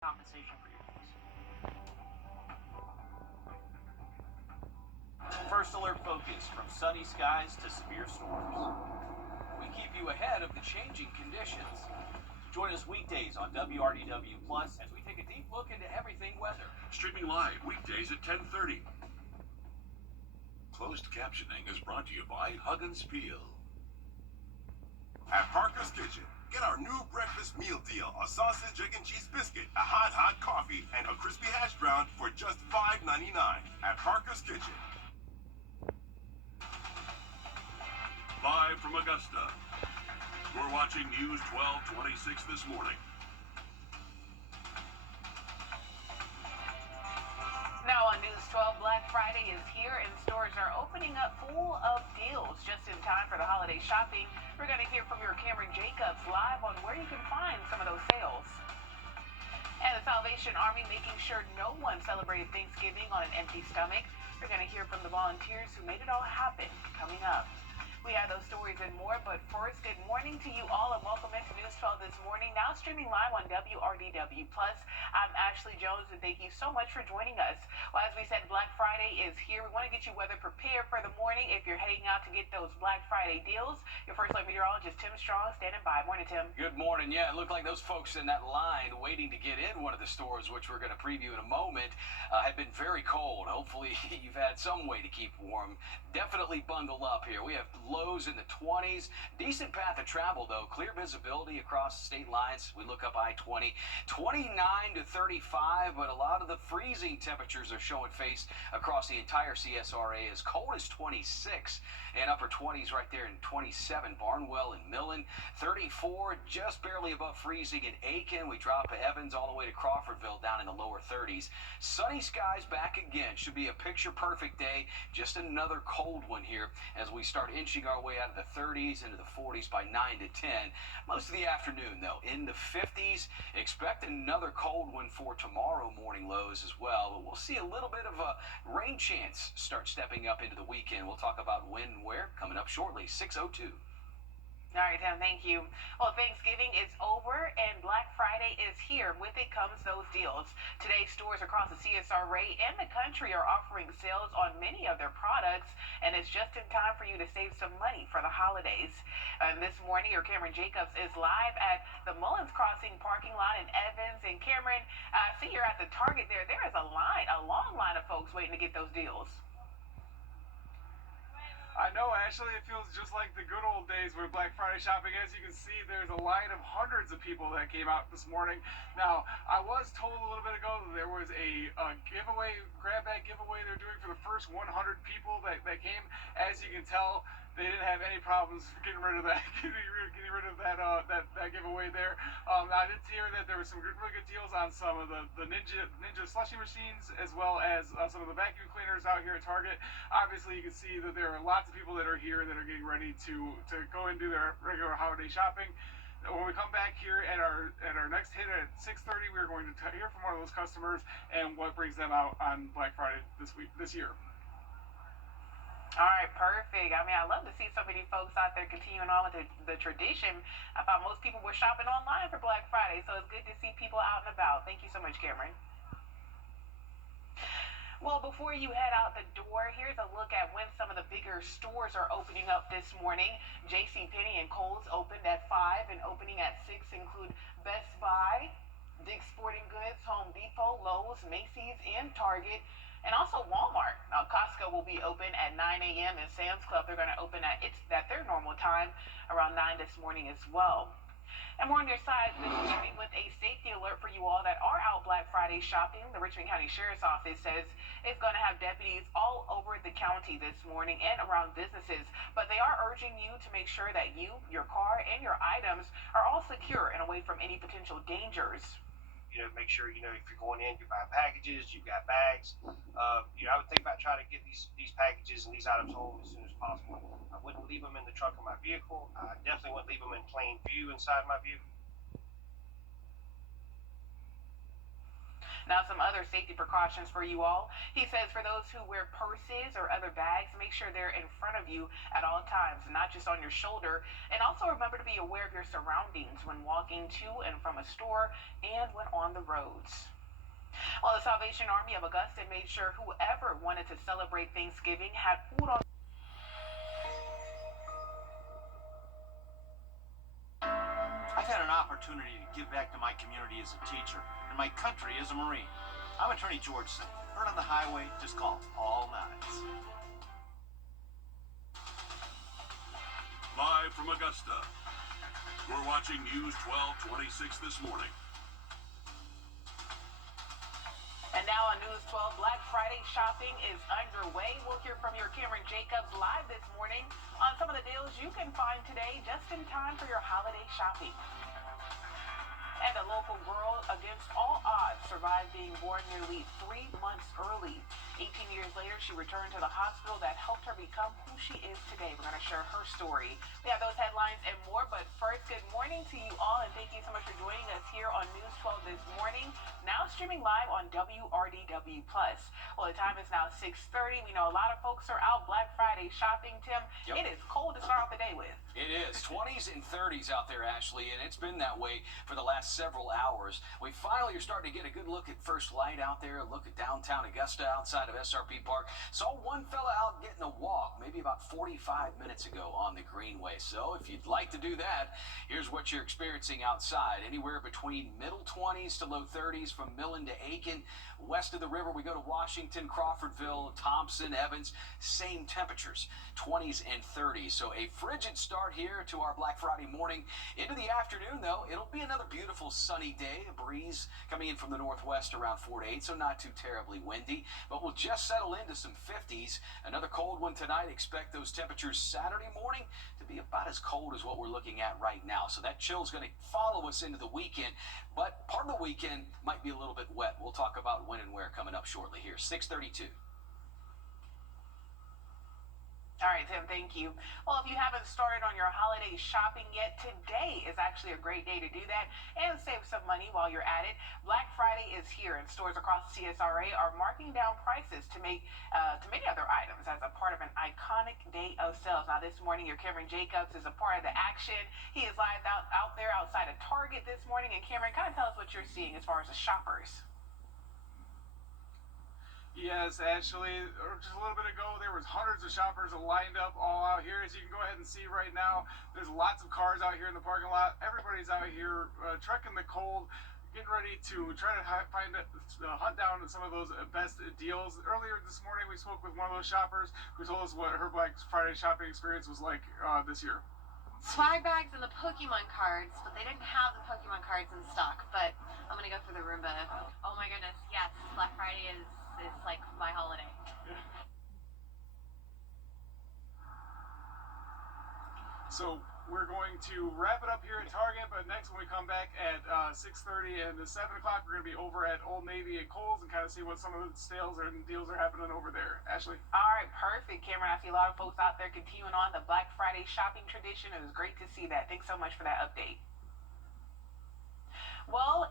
compensation for your deals. First Alert Focus, from sunny skies to severe storms. We keep you ahead of the changing conditions. Join us weekdays on WRDW Plus as we take a deep look into everything weather. Streaming live weekdays at 10:30. Closed captioning is brought to you by Huggins Peel. At Parker's Kitchen, get our new breakfast meal deal: a sausage, egg, and cheese biscuit, a hot coffee, and a crispy hash brown for just $5.99 at Parker's Kitchen. Live from Augusta, you're watching News 1226 this morning. Now on News 12, Black Friday is here and stores are opening up full of deals just in time for the holiday shopping. We're going to hear from your Cameron Jacobs live on where you can find some of those sales. And the Salvation Army making sure no one celebrated Thanksgiving on an empty stomach. We're going to hear from the volunteers who made it all happen coming up. We have those stories and more, but first, good morning to you all and welcome into News 12 this morning, now streaming live on WRDW Plus. I'm Ashley Jones and thank you so much for joining us. Well, as we said, Black Friday is here. We want to get you weather prepared for the morning if you're heading out to get those Black Friday deals. Your First Alert meteorologist, Tim Strong, standing by. Morning, Tim. Good morning. Yeah, it looked like those folks in that line waiting to get in one of the stores, which we're going to preview in a moment, have been very cold. Hopefully you've had some way to keep warm. Definitely bundle up here. We have lows in the 20s. Decent path of travel, though. Clear visibility across state lines. We look up I-20. 29 to 35, but a lot of the freezing temperatures are showing face across the entire CSRA. As cold as 26 and upper 20s right there in 27. Barnwell and Millen. 34, just barely above freezing in Aiken. We drop to Evans all the way to Crawfordville down in the lower 30s. Sunny skies back again. Should be a picture-perfect day. Just another cold one here as we start inching our way out of the 30s into the 40s by 9 to 10. Most of the afternoon, though, in the 50s. Expect another cold one for tomorrow morning lows as well. But we'll see a little bit of a rain chance start stepping up into the weekend. We'll talk about when and where coming up shortly. 6:02. All right, Tim, thank you. Well, Thanksgiving is over and Black Friday is here. With it comes those deals. Today, stores across the CSRA and the country are offering sales on many of their products, and it's just in time for you to save some money for the holidays. And this morning, your Cameron Jacobs is live at the Mullins Crossing parking lot in Evans. And Cameron, I see you're at the Target there. There is a long line of folks waiting to get those deals. I know, Ashley, it feels just like the good old days with Black Friday shopping. As you can see, there's a line of hundreds of people that came out this morning. Now, I was told a little bit ago that there was a giveaway, grab bag giveaway they're doing for the first 100 people that came. As you can tell, they didn't have any problems getting rid of that, getting rid of that giveaway there. I did hear that there was some really good deals on some of the Ninja slushie machines, as well as some of the vacuum cleaners out here at Target. Obviously, you can see that there are lots of people that are here that are getting ready to go and do their regular holiday shopping. When we come back here at our next hit at 6:30, we're going to hear from one of those customers and what brings them out on Black Friday this year. All right, perfect. I mean, I love to see so many folks out there continuing on with the tradition. I thought most people were shopping online for Black Friday, so it's good to see people out and about. Thank you so much, Cameron. Well, before you head out the door, here's a look at when some of the bigger stores are opening up this morning. JCPenney and Kohl's opened at 5 and opening at 6 include Best Buy, Dick's Sporting Goods, Home Depot, Lowe's, Macy's, and Target. And also Walmart. Now, Costco will be open at 9 a.m. and Sam's Club, they're going to open at their normal time around 9 this morning as well. And we're on your side this morning with a safety alert for you all that are out Black Friday shopping. The Richmond County Sheriff's Office says it's going to have deputies all over the county this morning and around businesses. But they are urging you to make sure that you, your car, and your items are all secure and away from any potential dangers. Make sure, if you're going in, you're buying packages, you've got bags. I would think about trying to get these packages and these items home as soon as possible. I wouldn't leave them in the trunk of my vehicle. I definitely wouldn't leave them in plain view inside my vehicle. Now, some other safety precautions for you all. He says for those who wear purses or other bags, make sure they're in front of you at all times, not just on your shoulder. And also remember to be aware of your surroundings when walking to and from a store and when on the roads. Well, the Salvation Army of Augusta made sure whoever wanted to celebrate Thanksgiving had food on. I've had an opportunity to give back to my community as a teacher and my country as a Marine. I'm Attorney George Singh. Heard on the highway, just call Paul Niles. Live from Augusta, you're watching News 1226 this morning. And now on News 12, Black Friday shopping is underway. We'll hear from your Cameron Jacobs live this morning on some of the deals you can find today just in time for your holiday shopping. And a local girl, against all odds, survived being born nearly 3 months early. 18 years later, she returned to the hospital that helped her become who she is today. We're going to share her story. We have those headlines and more, but first, good morning to you all, and thank you so much for joining us here on News 12 this morning, now streaming live on Wrdw+. Well, the time is now 6:30. We know a lot of folks are out Black Friday shopping, Tim. Yep. It is cold to start off the day with. It is 20s and 30s out there, Ashley, and it's been that way for the last several hours. We finally are starting to get a good look at first light out there, a look at downtown Augusta outside of SRP Park. Saw one fella out getting a walk maybe about 45 minutes ago on the Greenway. So if you'd like to do that, here's what you're experiencing outside. Anywhere between middle 20s to low 30s from Millen to Aiken. West of the river, we go to Washington, Crawfordville, Thompson, Evans. Same temperatures, 20s and 30s. So a frigid start here to our Black Friday morning. Into the afternoon, though, it'll be another beautiful sunny day. A breeze coming in from the northwest around 4 to 8, so not too terribly windy. But we'll just settle into some 50s. Another cold one tonight. Expect those temperatures Saturday morning to be about as cold as what we're looking at right now. So that chill's going to follow us into the weekend. But part of the weekend might be a little bit wet. We'll talk about when and where coming up shortly here. 6:32. All right, Tim, thank you. Well, if you haven't started on your holiday shopping yet, today is actually a great day to do that and save some money while you're at it. Black Friday is here, and stores across the CSRA are marking down prices to many other items as a part of an iconic day of sales. Now, this morning, your Cameron Jacobs is a part of the action. He is live out there outside of Target this morning. And Cameron, kind of tell us what you're seeing as far as the shoppers. Yes, Ashley, just a little bit ago, there was hundreds of shoppers lined up all out here. As you can go ahead and see right now, there's lots of cars out here in the parking lot. Everybody's out here trekking the cold, getting ready to try to hunt down some of those best deals. Earlier this morning, we spoke with one of those shoppers who told us what her Black Friday shopping experience was like this year. Swag bags and the Pokemon cards, but they didn't have the Pokemon cards in stock. But I'm gonna go for the Roomba. Oh my goodness, yes, Black Friday is like my holiday. So we're going to wrap it up here at Target, but next when we come back at 6:30 and 7 o'clock, we're going to be over at Old Navy and Kohl's and kind of see what some of the sales and deals are happening over there. Ashley? All right, perfect, Cameron. I see a lot of folks out there continuing on the Black Friday shopping tradition. It was great to see that. Thanks so much for that update. Well,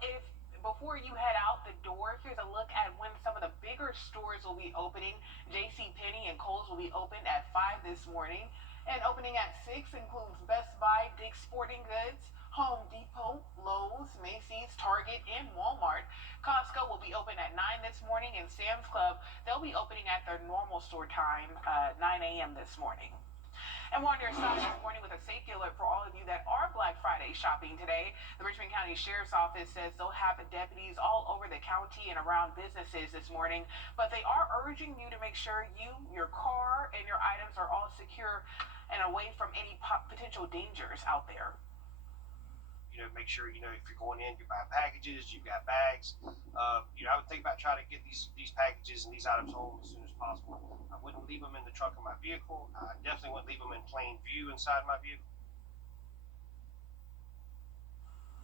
before you head out the door, here's a look at when some of the bigger stores will be opening. JCPenney and Kohl's will be open at 5 this morning. And opening at 6 includes Best Buy, Dick's Sporting Goods, Home Depot, Lowe's, Macy's, Target, and Walmart. Costco will be open at 9 this morning, and Sam's Club, they'll be opening at their normal store time, 9 a.m. this morning. And we're on your side this morning with a safety alert for all of you that are Black Friday shopping today. The Richmond County Sheriff's Office says they'll have deputies all over the county and around businesses this morning, but they are urging you to make sure you, your car, and your items are all secure and away from any potential dangers out there. Make sure, if you're going in, you buy packages, you've got bags. I would think about trying to get these packages and these items home as soon as possible. I wouldn't leave them in the trunk of my vehicle. I definitely wouldn't leave them in plain view inside my vehicle.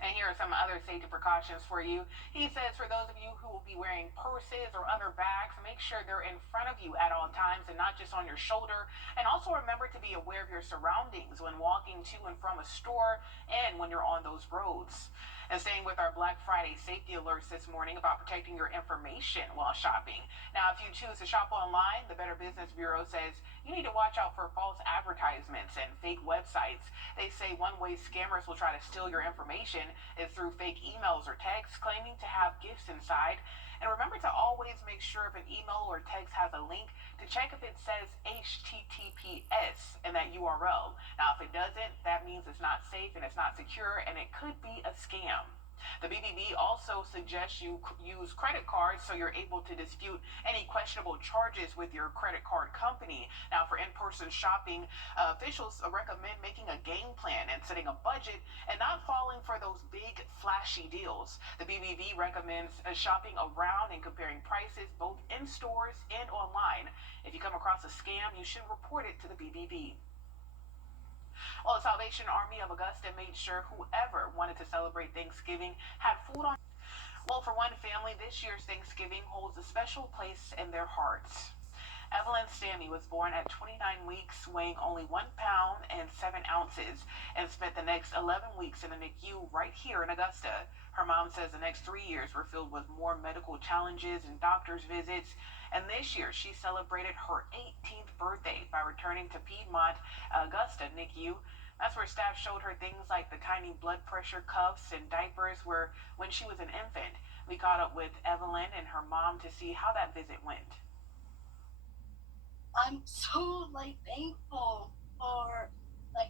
And here are some other safety precautions for you. He says for those of you who will be wearing purses or other bags, make sure they're in front of you at all times and not just on your shoulder. And also remember to be aware of your surroundings when walking to and from a store and when you're on those roads. And staying with our Black Friday safety alerts this morning about protecting your information while shopping. Now, if you choose to shop online, the Better Business Bureau says you need to watch out for false advertisements and fake websites. They say one way scammers will try to steal your information is through fake emails or texts claiming to have gifts inside. And remember to always make sure if an email or text has a link to check if it says HTTPS in that URL. Now, if it doesn't, that means it's not safe and it's not secure and it could be a scam. The BBB also suggests you use credit cards so you're able to dispute any questionable charges with your credit card company. Now, for in-person shopping, officials recommend making a game plan and setting a budget and not falling for those big, flashy deals. The BBB recommends shopping around and comparing prices both in stores and online. If you come across a scam, you should report it to the BBB. Well, the Salvation Army of Augusta made sure whoever wanted to celebrate Thanksgiving had food on. Well, for one family, this year's Thanksgiving holds a special place in their hearts. Evelyn Stanley was born at 29 weeks, weighing only 1 pound and 7 ounces, and spent the next 11 weeks in the NICU right here in Augusta. Her mom says the next 3 years were filled with more medical challenges and doctor's visits. And this year, she celebrated her 18th birthday by returning to Piedmont Augusta NICU. That's where staff showed her things like the tiny blood pressure cuffs and diapers where when she was an infant. We caught up with Evelyn and her mom to see how that visit went. I'm so thankful for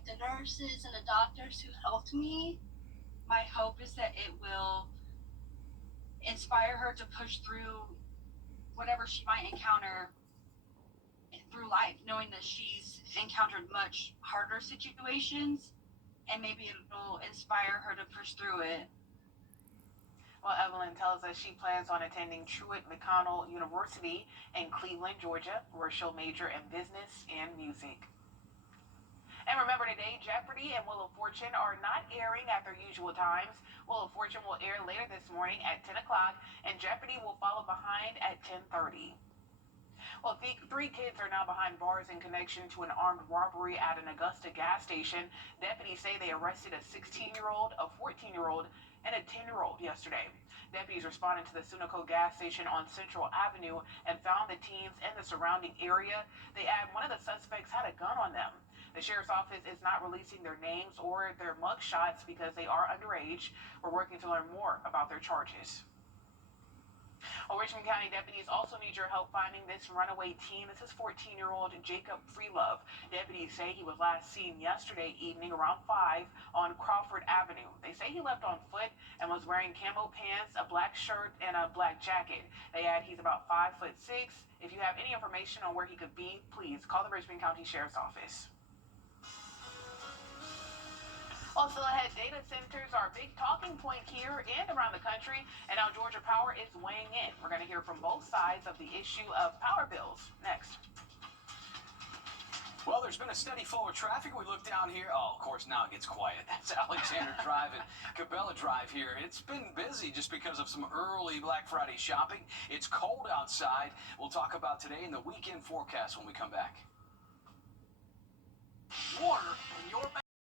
the nurses and the doctors who helped me. My hope is that it will inspire her to push through whatever she might encounter through life, knowing that she's encountered much harder situations, and maybe it'll inspire her to push through it. Well, Evelyn tells us she plans on attending Truett McConnell University in Cleveland, Georgia, where she'll major in business and music. And remember today, Jeopardy and Wheel of Fortune are not airing at their usual times. Wheel of Fortune will air later this morning at 10 o'clock, and Jeopardy will follow behind at 10:30. Well, three kids are now behind bars in connection to an armed robbery at an Augusta gas station. Deputies say they arrested a 16-year-old, a 14-year-old, and a 10-year-old yesterday. Deputies responded to the Sunoco gas station on Central Avenue and found the teens in the surrounding area. They add one of the suspects had a gun on them. The sheriff's office is not releasing their names or their mug shots because they are underage. We're working to learn more about their charges. Well, Richmond County deputies also need your help finding this runaway teen. This is 14-year-old Jacob Freelove. Deputies say he was last seen yesterday evening around 5 on Crawford Avenue. They say he left on foot and was wearing camo pants, a black shirt, and a black jacket. They add he's about 5'6". If you have any information on where he could be, please call the Richmond County Sheriff's Office. Also ahead, data centers are a big talking point here and around the country, and now Georgia Power is weighing in. We're going to hear from both sides of the issue of power bills next. Well, there's been a steady flow of traffic. We look down here. Oh, of course, now it gets quiet. That's Alexander Drive and Cabela Drive here. It's been busy just because of some early Black Friday shopping. It's cold outside. We'll talk about today in the weekend forecast when we come back. Water in your